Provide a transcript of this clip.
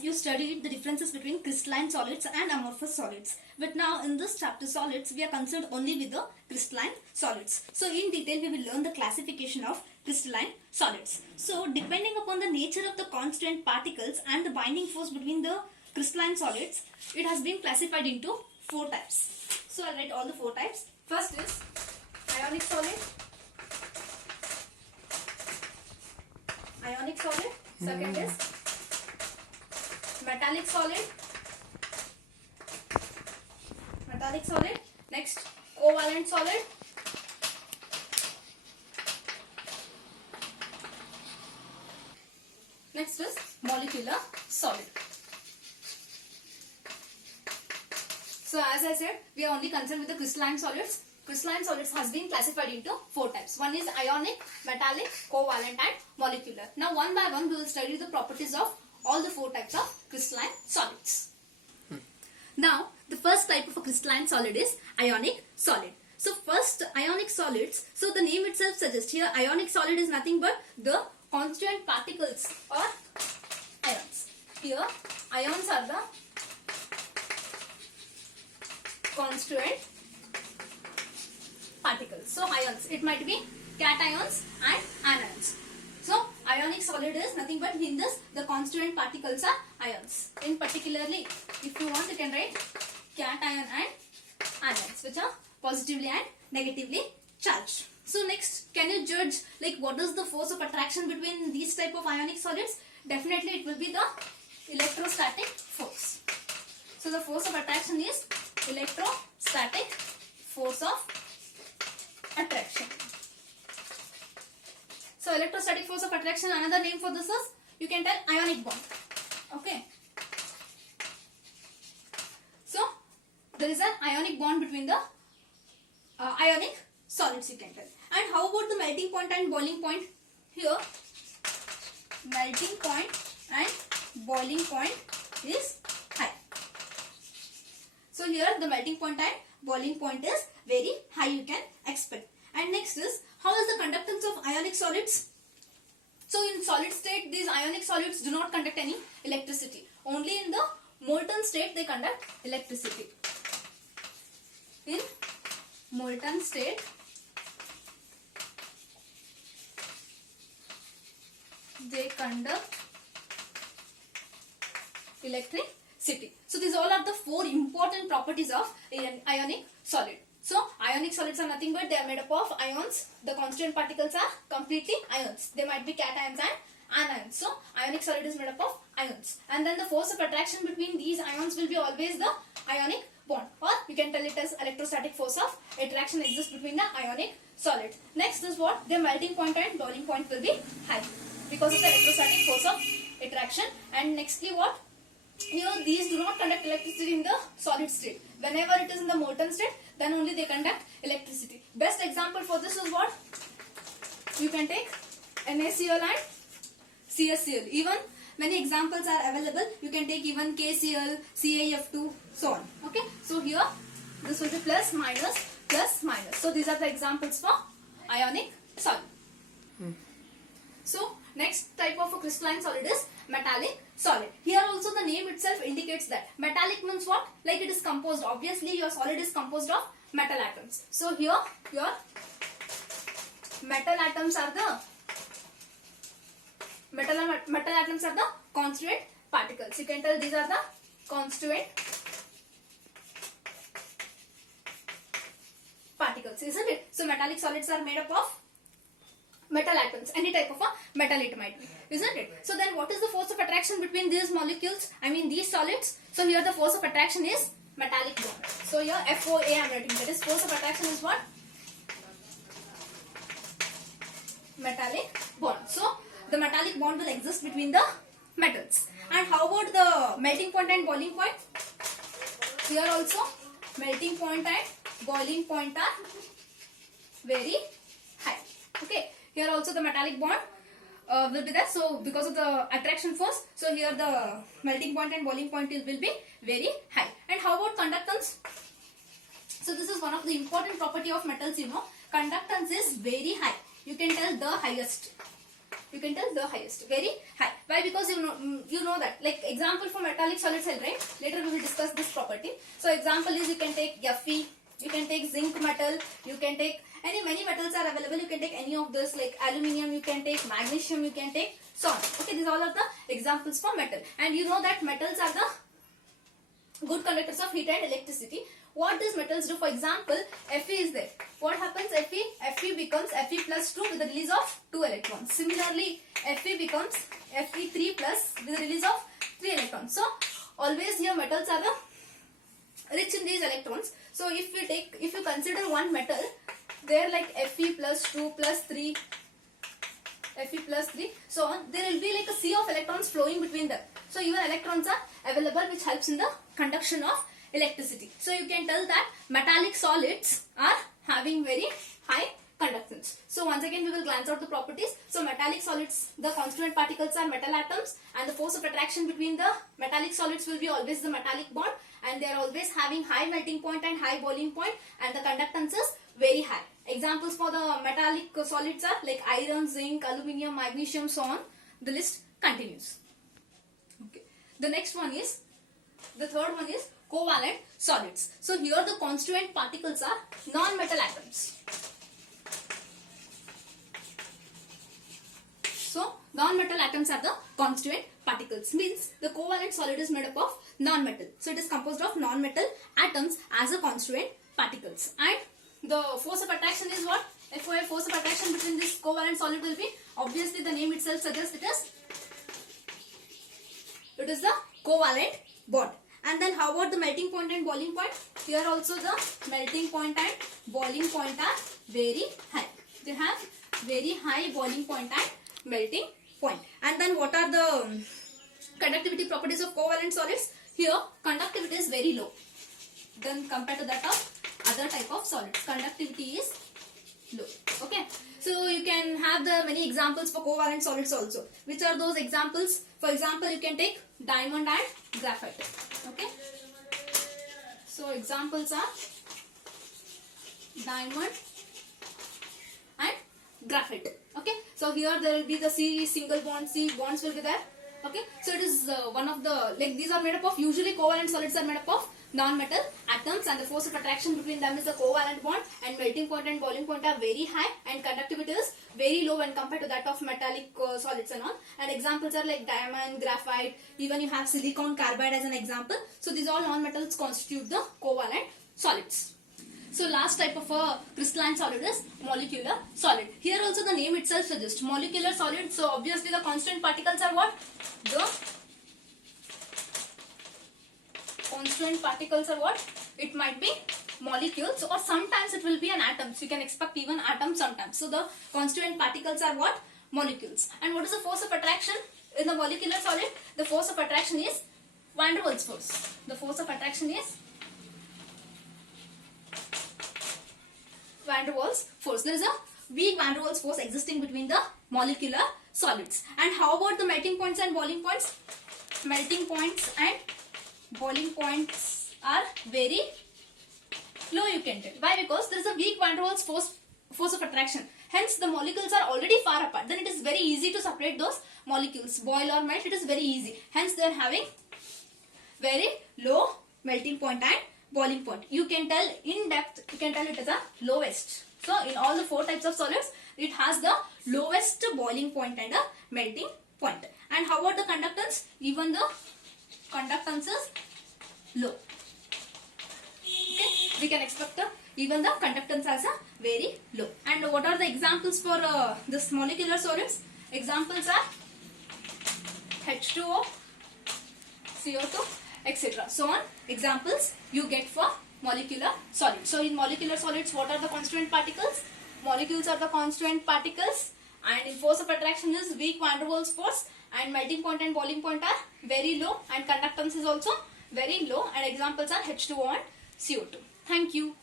You studied the differences between crystalline solids and amorphous solids. But now in this chapter solids, we are concerned only with the crystalline solids. So in detail, we will learn the classification of crystalline solids. So depending upon the nature of the constituent particles and the binding force between the crystalline solids, it has been classified into 4 types. So I'll write all the 4 types. First is ionic solid. Ionic solid. Second is metallic solid. Metallic solid. Next, covalent solid. Next is molecular solid. So as I said, we are only concerned with the crystalline solids. Crystalline solids has been classified into 4 types. One is ionic, metallic, covalent and molecular. Now one by one we will study the properties of all the 4 types of crystalline solids. Now the first type of a crystalline solid is ionic solid. So first ionic solids, so the name itself suggests here ionic solid is nothing but the constituent particles or ions. Here ions are the constituent particles. So ions, it might be cations and anions. So ionic solid is nothing but in this the constituent particles are ions. In particularly, if you want, you can write cation and anions, which are positively and negatively charged. So next, can you judge like what is the force of attraction between these type of ionic solids? Definitely it will be the electrostatic force. So the force of attraction is electrostatic force of attraction. So electrostatic force of attraction, another name for this is, you can tell ionic bond. Okay. So there is an ionic bond between the ionic solids, you can tell. And how about the melting point and boiling point? Here melting point and boiling point is high. So here the melting point and boiling point is very high, you can expect. And next is, how is the conductance of ionic solids? So in solid state, these ionic solids do not conduct any electricity. Only in the molten state they conduct electricity. In molten state, they conduct electricity. So these all are the 4 important properties of an ionic solid. So ionic solids are nothing but they are made up of ions. The constituent particles are completely ions. They might be cations and anions. So ionic solid is made up of ions. And then the force of attraction between these ions will be always the ionic bond, or you can tell it as electrostatic force of attraction exists between the ionic solid. Next is what? Their melting point and boiling point will be high because of the electrostatic force of attraction. And nextly what? Here these do not conduct electricity in the solid state. Whenever it is in the molten state, then only they conduct electricity. Best example for this is what? You can take NaCl and CaCl. Even many examples are available. You can take even KCl, CaF2, so on. Okay. So here this will be plus minus plus minus. So these are the examples for ionic solid. So next type of a crystalline solid is metallic solid. Here also the name itself indicates that. Metallic means what? Like it is composed. Obviously your solid is composed of metal atoms. So here your metal atoms are the constituent particles. You can tell these are the constituent particles, isn't it? So metallic solids are made up of metal atoms, any type of a metal it might be, isn't it? So then what is the force of attraction between these molecules, I mean these solids? So here the force of attraction is metallic bond. So here FOA I am writing, that is force of attraction is what? Metallic bond. So the metallic bond will exist between the metals. And how about the melting point and boiling point? Here also melting point and boiling point are very high. Okay. Here also the metallic bond will be there. So because of the attraction force, so here the melting point and boiling point will be very high. And how about conductance? So this is one of the important property of metals, you know. Conductance is very high. You can tell the highest. You can tell the highest, very high. Why? Because you know that. Like example for metallic solids, I'll write. Later we will discuss this property. So example is you can take Fe, you can take zinc metal, you can take many metals are available. You can take any of this, like aluminium, you can take magnesium, you can take so on. Okay, these all are the examples for metal. And you know that metals are the good conductors of heat and electricity. What these metals do? For example, Fe is there. What happens? Fe becomes Fe plus 2 with the release of 2 electrons. Similarly, Fe becomes Fe3 plus with the release of 3 electrons. So always here metals are the rich in these electrons. So if you consider one metal, they're like Fe plus 2 plus 3, Fe plus 3, so on. There will be like a sea of electrons flowing between them. So even electrons are available, which helps in the conduction of electricity. So you can tell that metallic solids are having very high conductance. So once again we will glance out the properties. So metallic solids, the constituent particles are metal atoms, and the force of attraction between the metallic solids will be always the metallic bond, and they are always having high melting point and high boiling point, and the conductance is very high. Examples for the metallic solids are like iron, zinc, aluminium, magnesium, so on. The list continues. Okay. The third one is covalent solids. So here the constituent particles are non-metal atoms. So non-metal atoms are the constituent particles. Means the covalent solid is made up of non-metal. So it is composed of non-metal atoms as a constituent particles. And the force of attraction is what? FOA, force of attraction between this covalent solid will be, obviously the name itself suggests it is the covalent bond. And then how about the melting point and boiling point? Here also the melting point and boiling point are very high. They have very high boiling point and melting point. And then what are the conductivity properties of covalent solids? Here conductivity is very low than compared to that of other type of solids. Conductivity is low. Okay. So you can have the many examples for covalent solids also. Which are those examples? For example, you can take diamond and graphite. Okay. So examples are diamond and graphite. Okay. So here there will be the C single bond, C bonds will be there. Okay. So it is one of the, like these are made up of, usually covalent solids are made up of non-metal atoms, and the force of attraction between them is the covalent bond, and melting point and boiling point are very high, and conductivity is very low when compared to that of metallic solids and all. And examples are like diamond, graphite, even you have silicon carbide as an example. So these all non-metals constitute the covalent solids. So last type of a crystalline solid is molecular solid. Here also the name itself suggests molecular solid. So obviously the constant particles are what? The constituent particles are what? It might be molecules, or sometimes it will be an atom. So you can expect even atoms sometimes. So the constituent particles are what? Molecules. And what is the force of attraction in the molecular solid? The force of attraction is Van der Waals force. The force of attraction is Van der Waals force. There is a weak Van der Waals force existing between the molecular solids. And how about the melting points and boiling points? Melting points and boiling points are very low, you can tell. Why? Because there is a weak Van der Waals force of attraction. Hence the molecules are already far apart. Then it is very easy to separate those molecules. Boil or melt, it is very easy. Hence they are having very low melting point and boiling point. You can tell in depth, you can tell it is a lowest. So in all the 4 types of solids, it has the lowest boiling point and a melting point. And how about the conductance? Even the conductance is low. Okay, we can expect even the conductance as a very low. And what are the examples for this molecular solids? Examples are H2O, CO2, etc. So on examples you get for molecular solids. So in molecular solids, what are the constituent particles? Molecules are the constituent particles, and in force of attraction is weak Van der Waals force, and melting point and boiling point are very low, and conductance is also very low, and examples are H2O and CO2. Thank you.